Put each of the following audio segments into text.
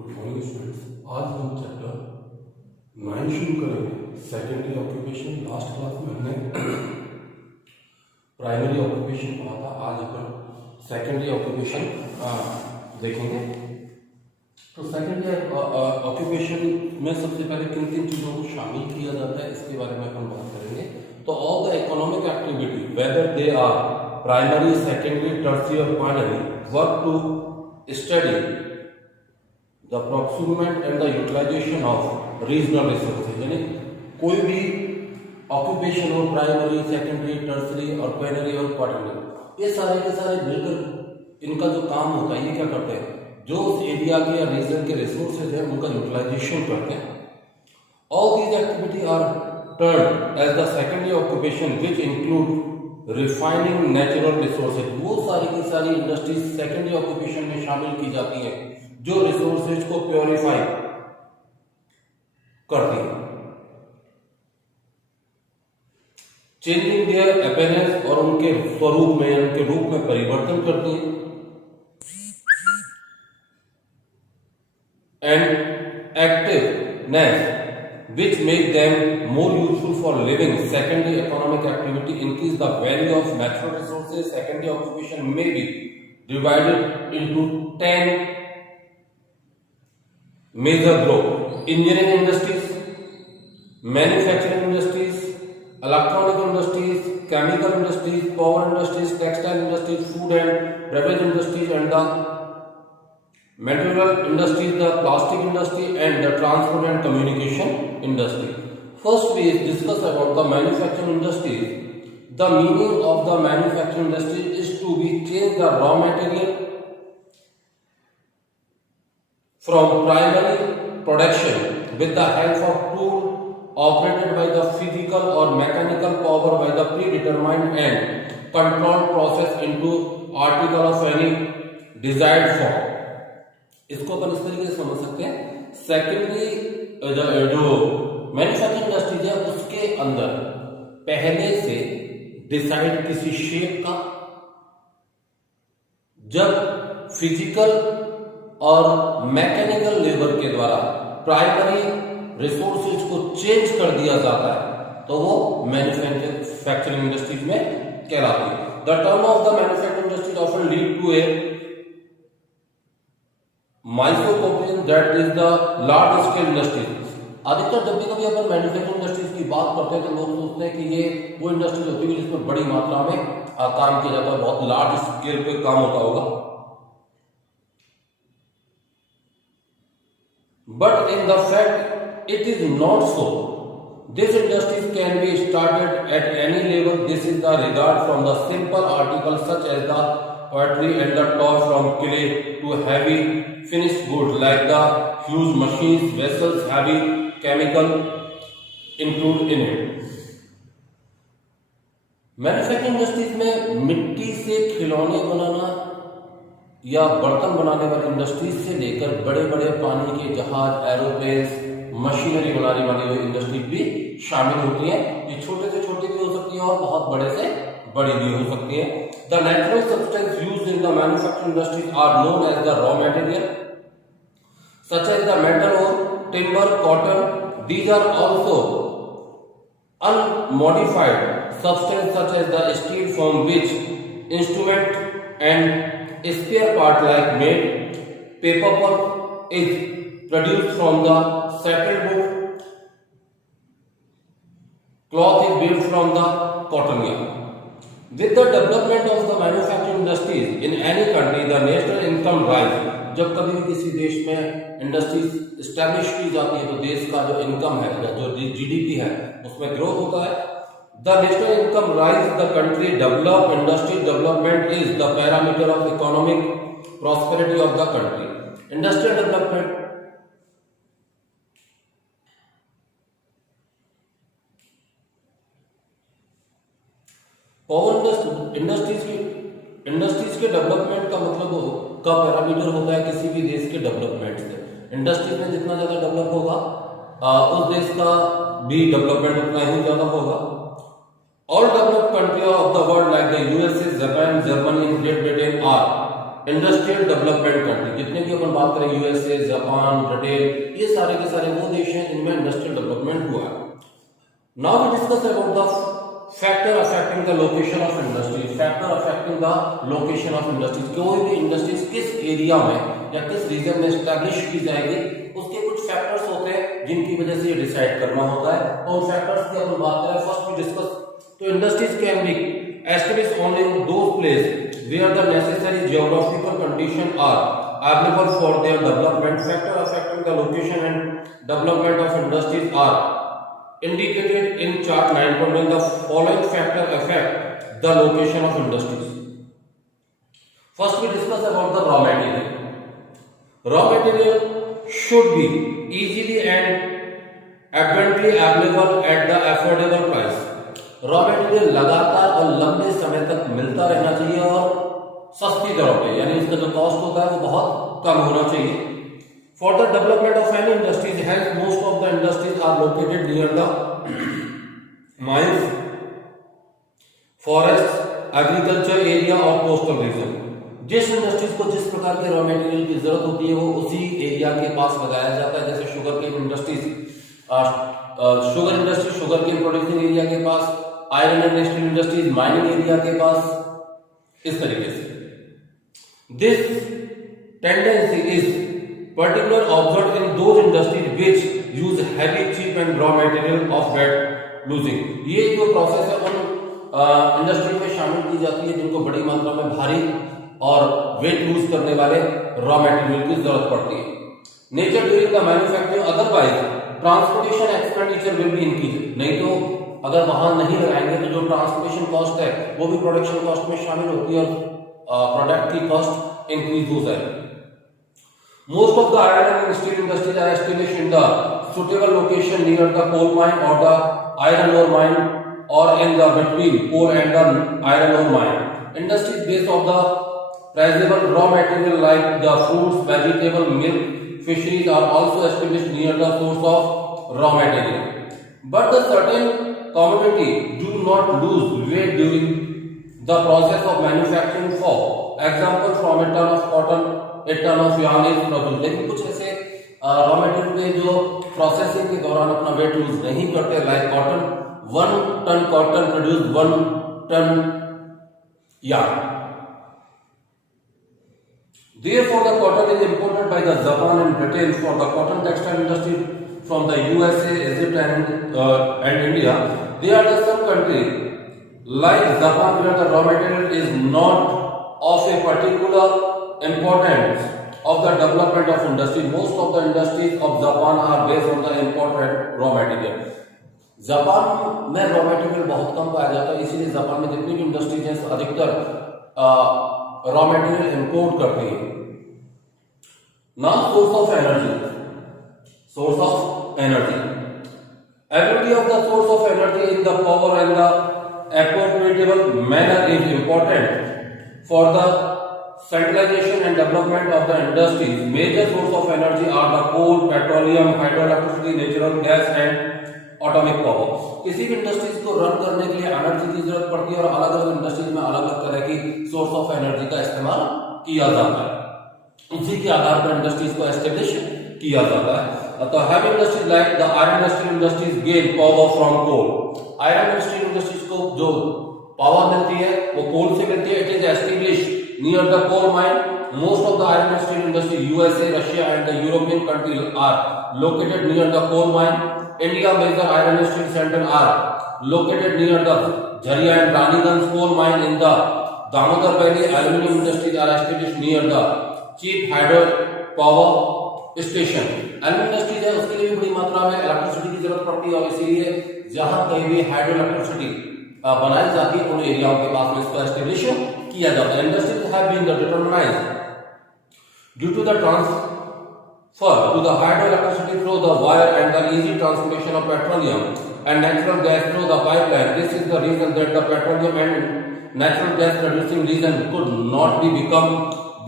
Good morning students. आज हम चैप्टर 9 शुरू करेंगे, सेकेंडरी ऑक्यूपेशन। लास्ट क्लास में हमने प्राइमरी ऑक्यूपेशन पढ़ा था। आज अपन सेकेंडरी ऑक्यूपेशन देखेंगे। तो सेकेंडरी ऑक्यूपेशन में सबसे पहले किन किन चीज़ों को शामिल किया जाता है इसके बारे में अपन बात करेंगे। तो all the economic activity whether they are primary, secondary, tertiary और finery work to study the procurement and the utilisation of regional resources. यानी कोई भी ऑक्यूपेशन हो, प्राइमरी, सेकेंडरी, टर्शियरी और क्वाइनरी और क्वार्टरनरी, ये सारे के सारे मिलकर इनका जो काम होता है, ये क्या करते हैं, जो उस एरिया के या रीजन के रिसोर्सेज है उनका यूटिलाइजेशन करते हैं। All these activity are termed as the secondary occupation which include refining natural resources. वो सारी की सारी इंडस्ट्रीज सेकेंडरी ऑक्यूपेशन में शामिल की जाती है जो रिसोर्सेज को प्योरीफाई करती है, चेंजिंग देयर अपीयरेंस, और उनके स्वरूप में, उनके रूप में परिवर्तन करती है, and activeness which make them more useful for living. Secondary economic activity increase the value of natural resources. Secondary occupation may be divided into 10 major groups: engineering industries, manufacturing industries, electronic industries, chemical industries, power industries, textile industries, food and beverage industries, and the material industries, the plastic industry, and the transport and communication industry. First, we discuss about the manufacturing industry. The meaning of the manufacturing industry is to be change the raw material from primary production with the help of tool operated by the physical or mechanical power by the predetermined and controlled process into article of any desired form. इसको अपन इस तरीके से समझ सकते हैं, सेकेंडरी जो manufacturing industries है उसके अंदर पहले से डिसाइड किसी शेप का, जब फिजिकल और मैकेनिकल लेबर के द्वारा प्राइमरी रिसोर्सेज को चेंज कर दिया जाता है तो वो मैन्युफैक्चरिंग इंडस्ट्रीज में कहलाती है। The term of the manufacturing industries often lead to a micropolitan that is the large scale industry. अधिकतर जब भी कभी अपन मैन्युफैक्चरिंग इंडस्ट्रीज की बात करते हैं तो लोग सोचते हैं कि ये वो इंडस्ट्रीज होती है जिसमें बड़ी मात्रा में काम किया जाता है, बहुत लार्ज स्केल पे काम होता होगा। But in the fact it is not so. This industries can be started at any level. This is the regard from the simple article such as the pottery and the toy from clay to heavy finished goods like the huge machines, vessels, heavy chemical include in it. Manufacturing industries में मिट्टी से खिलौने बनाना या बर्तन बनाने वाली इंडस्ट्रीज से लेकर बड़े बड़े पानी के जहाज, एरोप्लेन्स, मशीनरी बनाने वाली इंडस्ट्रीज भी शामिल होती है। ये छोटे से छोटी भी हो सकती है और बहुत बड़े से बड़ी भी हो सकती है। The natural substance used in the manufacturing industry are known as the raw material, such as the metal ore, timber, cotton. These are also unmodified substance such as the steel from which instrument and spare part like made. Paper pulp is produced from the settled wood. Cloth is built from the cotton yarn. With the development of the manufacturing industries in any country, the national income rise. जब कभी भी किसी देश में industries establish की जाती है तो देश का जो इनकम है या जो जीडीपी है उसमें ग्रोथ होता है। The national income rise, the country develop, industry development is the parameter of economic prosperity of the country. Industrial development power industries के डेवलपमेंट का मतलब का पैरामीटर होता है किसी भी देश के डेवलपमेंट से। इंडस्ट्री में जितना ज्यादा डेवलप होगा उस देश का भी डेवलपमेंट उतना ही ज्यादा होगा। All developed country of the world like the USA, Japan, Germany, Great Britain are industrial development country, जितने भी अपन बात करें यूएसए, जापान, ब्रिटेन, ये सारे के सारे वो देश हैं जिनमें इंडस्ट्रियल डेवलपमेंट हुआ है। Now we discuss about the factor affecting the location of industries. Factor affecting the location of industries, कोई भी इंडस्ट्रीज किस एरिया में या किस रीजन में एस्टैब्लिश की जाएगी, उसके कुछ फैक्टर्स होते हैं जिनकी वजह से ये डिसाइड करना होता है। और फैक्टर्स की अपन बात करें, फर्स्ट वी डिस्कस, तो industries can B established only in those places where the necessary geographical conditions are available for their development. Factor affecting the location and development of industries are indicated in chart 9.1. The following factor affect the location of industries. First we discuss about the raw material. Raw material should be easily and abundantly available at the affordable price. Raw material लगातार और लंबे समय तक मिलता रहना चाहिए और सस्ती दरों पे, यानी इसका जो कॉस्ट होता है वो बहुत कम होना चाहिए। For the development of any industries, health most of the industries are located near the mines, forest, agriculture area और कोस्टल रीजन। जिस इंडस्ट्रीज को जिस प्रकार के रॉ मटेरियल की जरूरत होती है वो उसी एरिया के पास लगाया जाता है। जैसे sugar cane industries, sugar industry sugar cane producing area के पास, iron and steel industries mining area के पास, इस तरीके से। This tendency is particular observe in those industries which use heavy cheap and raw material of weight losing. ये जो प्रोसेस है उन इंडस्ट्री में शामिल की जाती है जिनको बड़ी मात्रा में भारी और वेट लूज करने वाले रॉ मटेरियल की जरूरत पड़ती है। Nature during the manufacturing, otherwise transportation expenditure will be increase. नहीं तो अगर वहां नहीं लगाएंगे तो जो ट्रांसपोर्टेशन कॉस्ट है वो भी प्रोडक्शन कॉस्ट में शामिल होती है और प्रोडक्ट की कॉस्ट इंक्रीज हो जाएगी। Most of the iron and steel industries are established in the suitable location near the coal mine और द आयरन ओर माइन और in the between coal and the iron ore mine. Industries based of the perishable raw material like the fruits, vegetable, milk, fisheries are also established near the source of raw material, but the certain commodity do not lose weight during the process of manufacturing. For example, from a ton of cotton a ton of yarn is produced. लेकिन कुछ ऐसे raw material के जो प्रोसेसिंग के दौरान अपना weight lose नहीं करते, like cotton, 1 ton cotton produce 1 ton yarn. Therefore, the cotton is imported by the Japan and Britain for the cotton textile industry from the USA, Egypt, and India. There are some countries like Japan where the raw material is not of a particular importance of the development of industry. Most of the industries of Japan are based on the imported raw material. Japan में raw material बहुत कम पाया जाता है, इसीलिए जापान में जितनी भी इंडस्ट्रीज हैं अधिकतर रॉ मटेरियल इंपोर्ट करती है। Now source of energy, source of energy, ability of the source of energy in the power and the appropriable manner is important for the centralization and development of the industries. Major source of energy are the coal, petroleum, hydroelectricity, natural gas and atomic power. किसी भी इंडस्ट्रीज को रन करने के लिए एनर्जी की जरूरत पड़ती है और अलग अलग इंडस्ट्रीज में अलग अलग तरह की सोर्स ऑफ एनर्जी का इस्तेमाल किया जाता है। इसी के आधार पर इंडस्ट्रीज को एस्टेब्लिश किया जाता है। तो heavy industries like the iron steel industries gain power from coal. Iron steel industries को जो पावर मिलती है वो कोल से मिलती है। It is establish near the coal mine. Most of the iron steel industry USA, Russia and the European countries are located near the coal mine. India major iron steel centers are located near the Jharia and Raniganj coal mine in the Damodar Valley. Aluminum industries are established near the cheap hydro power station. Aluminum industries है उसके लिए भी बड़ी मात्रा में इलेक्ट्रिसिटी की जरूरत पड़ती है और इसीलिए जहां कहीं भी हाइड्रो इलेक्ट्रिसिटी बनाई जाती है उन एरियाओं के पास में इसको एस्टेब्लिश किया जाता है। Industries have been determined due to the transfer to the hydroelectricity through the wire and the easy transportation of petroleum and natural gas through the pipeline. This is the reason that the petroleum and natural gas producing region could not be become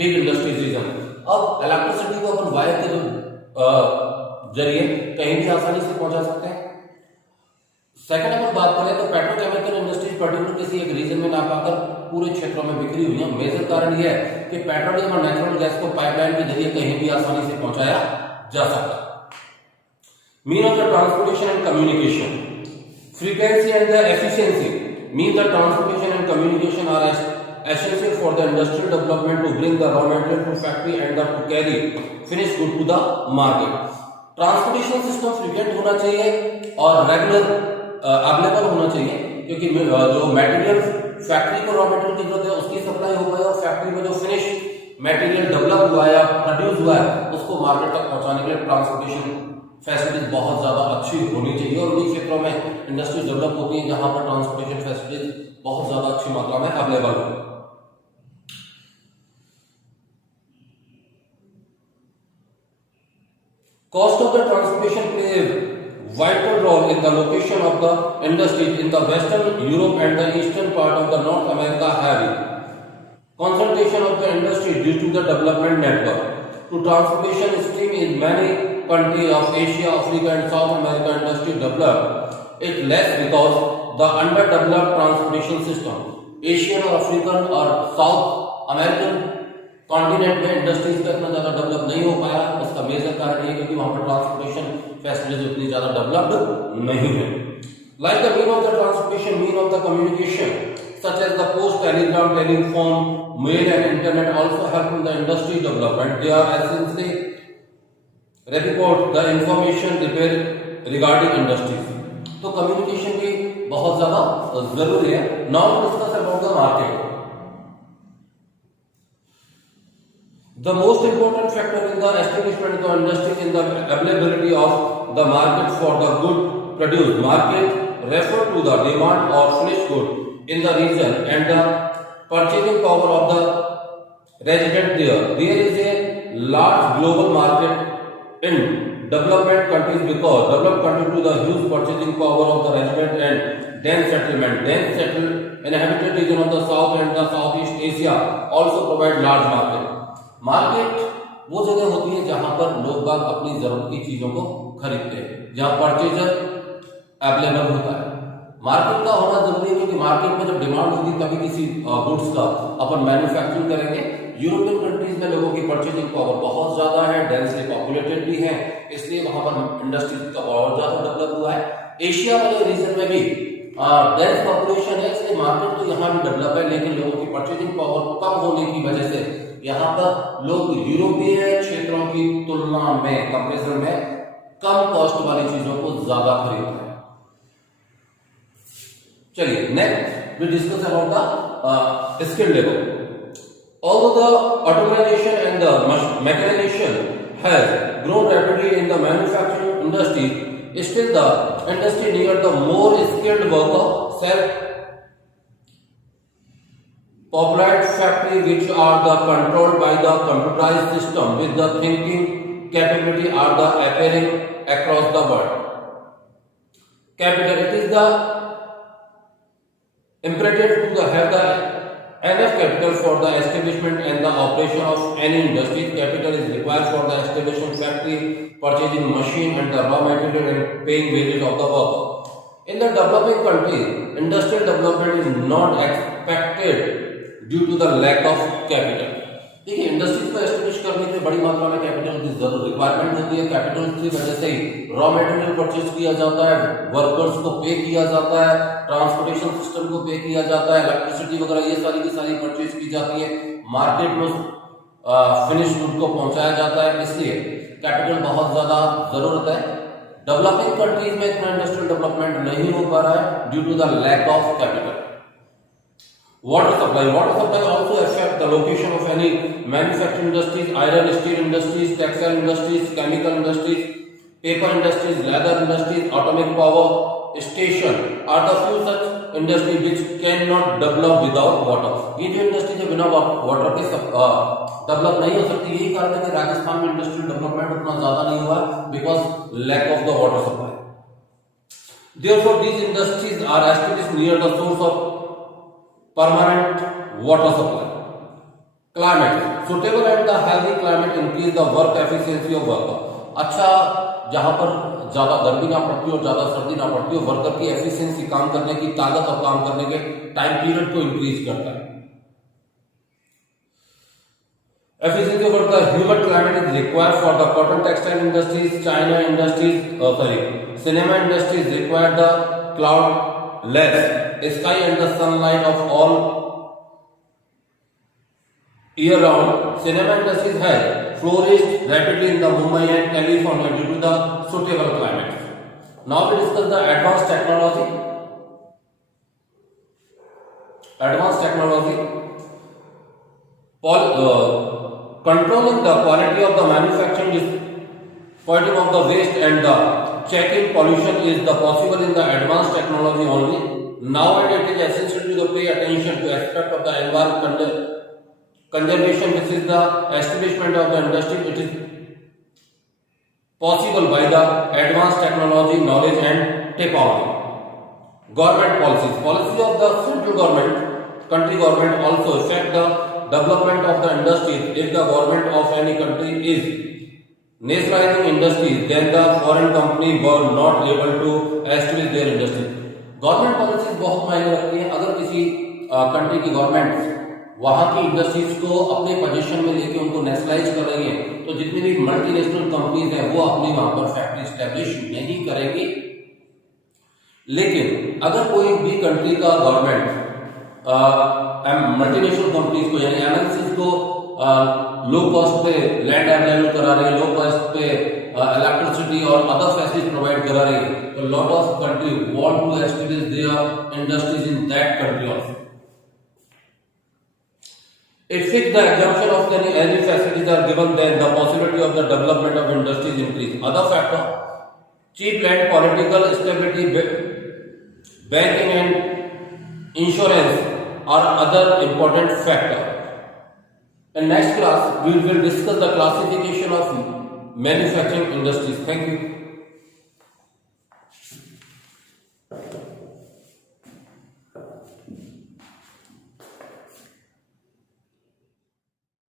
big industry region. अब इलेक्ट्रिसिटी को अपन वायर के जरिए कहीं भी आसानी से पहुंचा सकते हैं। सेकंड अगर बात करें तो पेट्रोकेमिकल इंडस्ट्रीज पर्टिकुलर किसी एक रीजन में ना पाकर पूरे क्षेत्रों में बिखरी हुई है। मेजर कारण यह है कि पेट्रोलियम और नेचुरल गैस को पाइपलाइन के जरिए कहीं भी आसानी से पहुंचाया जा सकता है। Mean of the transportation and communication, frequency and the efficiency, mean the transportation and communication are essential for the industrial development to bring the raw material to factory and to carry finished good to the market. Transportation system frequent होना चाहिए और regular available होना चाहिए, क्योंकि जो material factory को raw material की जरूरत है उसकी सप्लाई हो पाए और फैक्ट्री में जो फिनिश मटेरियल डेवलप हुआ है या प्रोड्यूस हुआ है उसको मार्केट तक पहुंचाने के लिए ट्रांसपोर्टेशन फैसिलिटीज बहुत ज्यादा अच्छी होनी चाहिए। और उन्हीं क्षेत्रों में इंडस्ट्रीज डेवलप होती है जहां पर ट्रांसपोर्टेशन फैसिलिटीज बहुत ज्यादा अच्छी मात्रा में अवेलेबल है। Cost of the transportation play a vital role in the location of the industry in the Western Europe and the eastern part of the North America have concentration of the industry due to the development network. To transportation stream in many countries of Asia, Africa and South America industry developed it less because the underdeveloped transportation system. Asian और African और South American continent में इंडस्ट्रीज का इतना ज्यादा डेवलप नहीं हो पाया। उसका मेजर कारण ये क्योंकि वहां पर ट्रांसपोर्टेशन फैसिलिटीज उतनी ज्यादा डेवलप्ड नहीं है। Like the mean of the transportation, mean of the communication such as the post, telegram, telephone, mail and internet also help in the industry development. They are essentially report the information regarding industries. तो कम्युनिकेशन भी बहुत ज्यादा जरूरी है। Now discuss about the market. The most important factor in the establishment of the industry is the availability of the market for the good produced. Market refer to the demand or finished good in the region and the purchasing power of the resident there. There is a large global market in development countries because developed countries to the huge purchasing power of the resident and dense settlement. Dense settled inhabited region of the south and the southeast Asia also provide large market. Market वो जगह होती है जहां पर लोग बाग अपनी जरूरत की चीजों को खरीदते हैं, जहां परचेजर अवेलेबल होता है। मार्केट का होना जरूरी है क्योंकि मार्केट में जब डिमांड होगी तभी किसी गुड्स का अपन मैन्युफैक्चरिंग करेंगे। यूरोपियन कंट्रीज में लोगों की परचेजिंग पावर बहुत ज्यादा है, डेंसली पॉपुलेटेड भी है, इसलिए वहां पर इंडस्ट्रीज का और ज्यादा डेवलप हुआ है। एशिया वाले रीजन में भी डेंस पॉपुलेशन है, इसलिए मार्केट तो यहाँ भी डेवलप है, लेकिन लोगों की परचेजिंग पावर कम होने की वजह से यहाँ पर लोग यूरोपीय क्षेत्रों की तुलना में कंपैरिजन में कम कॉस्ट वाली चीजों को ज्यादा खरीदते हैं। चलिए next we discuss about the skill level. Although the automation and the mechanization has grown rapidly in the manufacturing industry, still the industry needs the more skilled worker, self-populated factory which are the controlled by the computerized system with the thinking capability are the appearing across the world. Capital, it is the imperative to have the enough capital for the establishment and the operation of any industry. Capital is required for the establishing factory, purchasing machine and the raw material and paying wages of the worker. In the developing countries, industrial development is not expected due to the lack of capital. देखिए इंडस्ट्रीज को एस्टेब्लिश करने के लिए बड़ी मात्रा में कैपिटल की जरूर रिक्वायरमेंट होती है। कैपिटल की वजह से ही रॉ मटेरियल परचेज किया जाता है, वर्कर्स को पे किया जाता है, ट्रांसपोर्टेशन सिस्टम को पे किया जाता है, इलेक्ट्रिसिटी वगैरह ये सारी की सारी परचेज की जाती है, मार्केट में फिनिश गुड को पहुंचाया जाता है, इसलिए कैपिटल बहुत ज्यादा जरूरत है। डेवलपिंग कंट्रीज में इतना इंडस्ट्रियल डेवलपमेंट नहीं हो पा रहा है due to the lack of capital. Water supply also affect the location of any manufacturing industries, iron steel industries, textile industries, chemical industries, paper industries, leather industries, atomic power station are the few such industries which cannot develop without water. ये जो इंडस्ट्री जो बिना वाटर के डेवलप नहीं हो सकती, यही कारण है कि राजस्थान में इंडस्ट्रियल डेवलपमेंट उतना ज्यादा नहीं हुआ because lack of the water supply. Therefore, these industries are established near the source of permanent water supply. Climate, suitable and the healthy climate increase the work efficiency of worker. अच्छा, जहां पर ज्यादा गर्मी ना पड़ती हो, ज्यादा सर्दी ना पड़ती हो, वर्कर की एफिशिएंसी, काम करने की ताकत और काम करने के टाइम पीरियड को इंक्रीज करता है। Efficiency of the humid climate is required for the cotton textile industries, China industries, cinema industries require the cloudless sky and the sunlight of all year round. Cinema industries have flourished rapidly in the Mumbai and California due to the suitable climate. Now we discuss the advanced technology. Advanced technology. Controlling the quality of the manufacturing, disposing of the waste and the checking pollution is the possible in the advanced technology only. Nowadays it is essential to pay attention to aspect of the environment conservation. This is the establishment of the industry. It is possible by the advanced technology, knowledge and technology. Government policies. Policy of the central government, country government also affect the development of the industries. If the government of any country is nationalizing industries, then the foreign company were not able to establish their industry. Government policies बहुत मायने रखती है। अगर किसी कंट्री की गवर्नमेंट वहां की इंडस्ट्रीज को अपने पोजीशन में लेके उनको नेशनलाइज कर रही है, तो जितनी भी मल्टीनेशनल कंपनीज हैं वो अपनी वहां पर फैक्ट्री स्टैब्लिश नहीं करेंगी। लेकिन अगर कोई भी कंट्री का गवर्नमेंट मल्टीनेशनल कंपनीज को यानी एमएनसीज को लो कॉस्ट पे लैंड अवेलेबल करा रही है, लो कॉस्ट पे इलेक्ट्रिसिटी और अदर फैसिलिटीज प्रोवाइड करा रही है, तो lot of country want to establish their industries in that country also. If the exemption of any facilities are given, then the possibility of the development of industries increase. Other factor: cheap land, political stability, banking and insurance are other important factors. In next class, we will discuss the classification of manufacturing industries. Thank you.